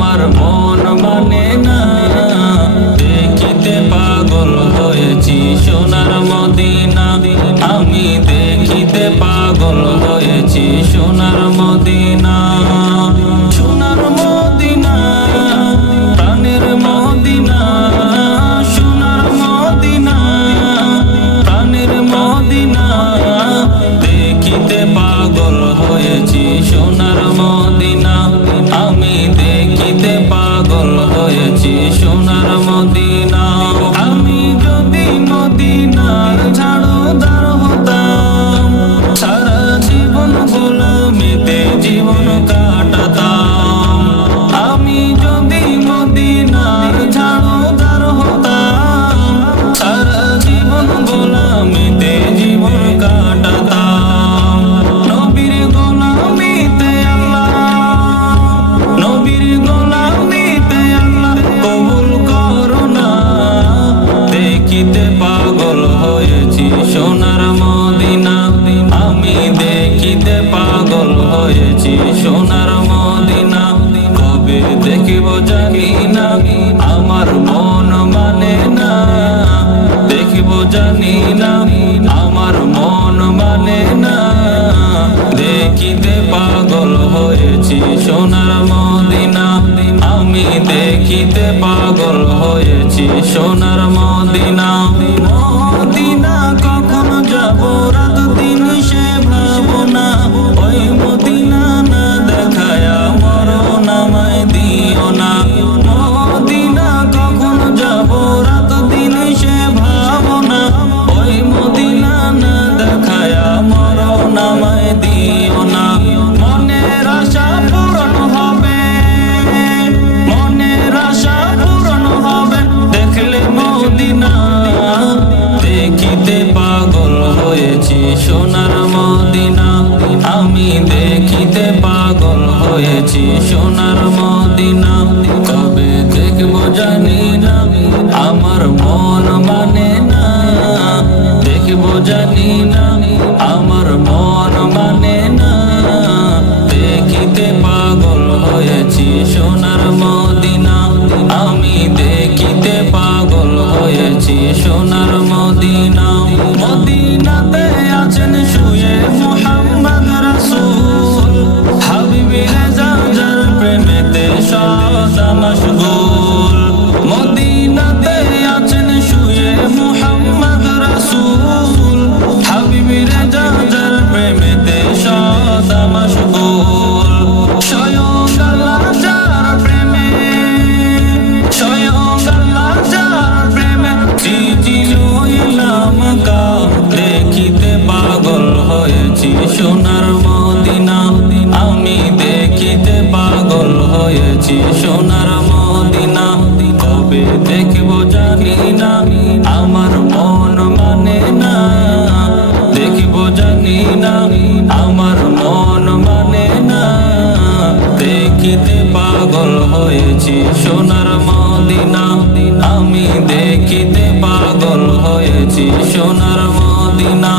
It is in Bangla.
আমার মন মানে না, দেখিতে পাগল হয়েছি সোনার মদিনা। আমি দেখিতে পাগল হয়েছি সোনার মদিনা। সোনার মদিনা, প্রাণের মদিনা, সোনার মদিনা, প্রাণের মদিনা। দেখিতে পাগল হয়েছি সোনার মদিনা। আমি দেখিতে পাগল হয়েছি সোনার মদিনা। আমি যদি মদিনার ঝাড়ুদার হতাম, সারা জীবন গোলামিতে জীবন কাটাতাম। আমি যদি মদিনার ঝাড়ুদার হতাম, সারা জীবন গোলামিতে জীবন কাটাতাম। নবীর গোলামিতে আল্লাহ, নবীর গোলামিতে আল্লাহ কবুল করো না। দেখিতে পাগল হয়েছি সোনার মদিনা। আমি দেখিতে পাগল হয়েছি সোনার মদিনা। কবে দেখিব জানি না, আমার মন মানে না। দেখিব জানি না, আমার মন মানে না। দেখিতে পাগল হয়েছি সোনার মদিনা। আমি দেখিতে পাগল হয়েছি সোনার মদিনা। মদিনা কখন যাব, রাত দিন সে ভাবনা। ওই মদিনা না দেখায়া মরণ আমায় দিও না। মদিনা কখন যাব, রাত দিন সে ভাবনা। ওই মদিনা না দেখায়া মরণ আমায় দিও না। মনের আশা পূরণ হবে, মনের আশা পূরণ হবে দেখলে মদিনা। দেখিতে পাগল হয়েছি সোনার মদিনা। আমি দেখিতে পাগল হয়েছি সোনার মদিনা। কবে দেখব জানি না, আমার মন মানে না। দেখব জানি না, আমার মন মানে না। দেখিতে পাগল হয়েছি সোনার মদিনা। আমি দেখিতে পাগল হয়েছি সোনার মদিনা। মদিনাতে আছেন শুয়ে মুহাম্মদ রাসূল, হাবিবে যার প্রেমেতে সদা মশগুল। মদিনাতে আছেন শুয়ে মুহাম্মদ রাসূল, হাবিবে যার প্রেমেতে সদা মশগুল। স্বয়ং আল্লাহ যার প্রেমে, স্বয়ং আল্লাহ যার প্রেমে সৃজিল ইলাম কা। দেখিতে পাগল হয়েছি সোনার মদিনা। আমি দেখিতে পাগল হয়েছি সোনার মদিনা। কবে দেখব জানি না, আমার মন মানে না। দেখব জানি না, আমার মন মানে না। দেখিতে পাগল হয়েছি সোনার মদিনা। আমি দেখিতে পাগল হয়েছি সোনার মদিনা।